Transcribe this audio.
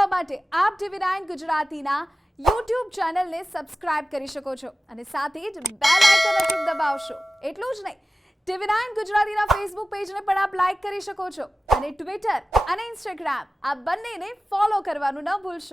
જોવા માટે આપ TV9 ગુજરાતીના YouTube ચેનલને સબસ્ક્રાઇબ કરી શકો છો અને સાથે જ બેલ આઇકન અચૂક દબાવશો. એટલું જ નહીં, TV9 ગુજરાતીના ફેસબુક પેજને પણ આપ લાઈક કરી શકો છો અને ટ્વિટર અને ઇન્સ્ટાગ્રામ આ બંનેને ફોલો કરવાનું ન ભૂલશો.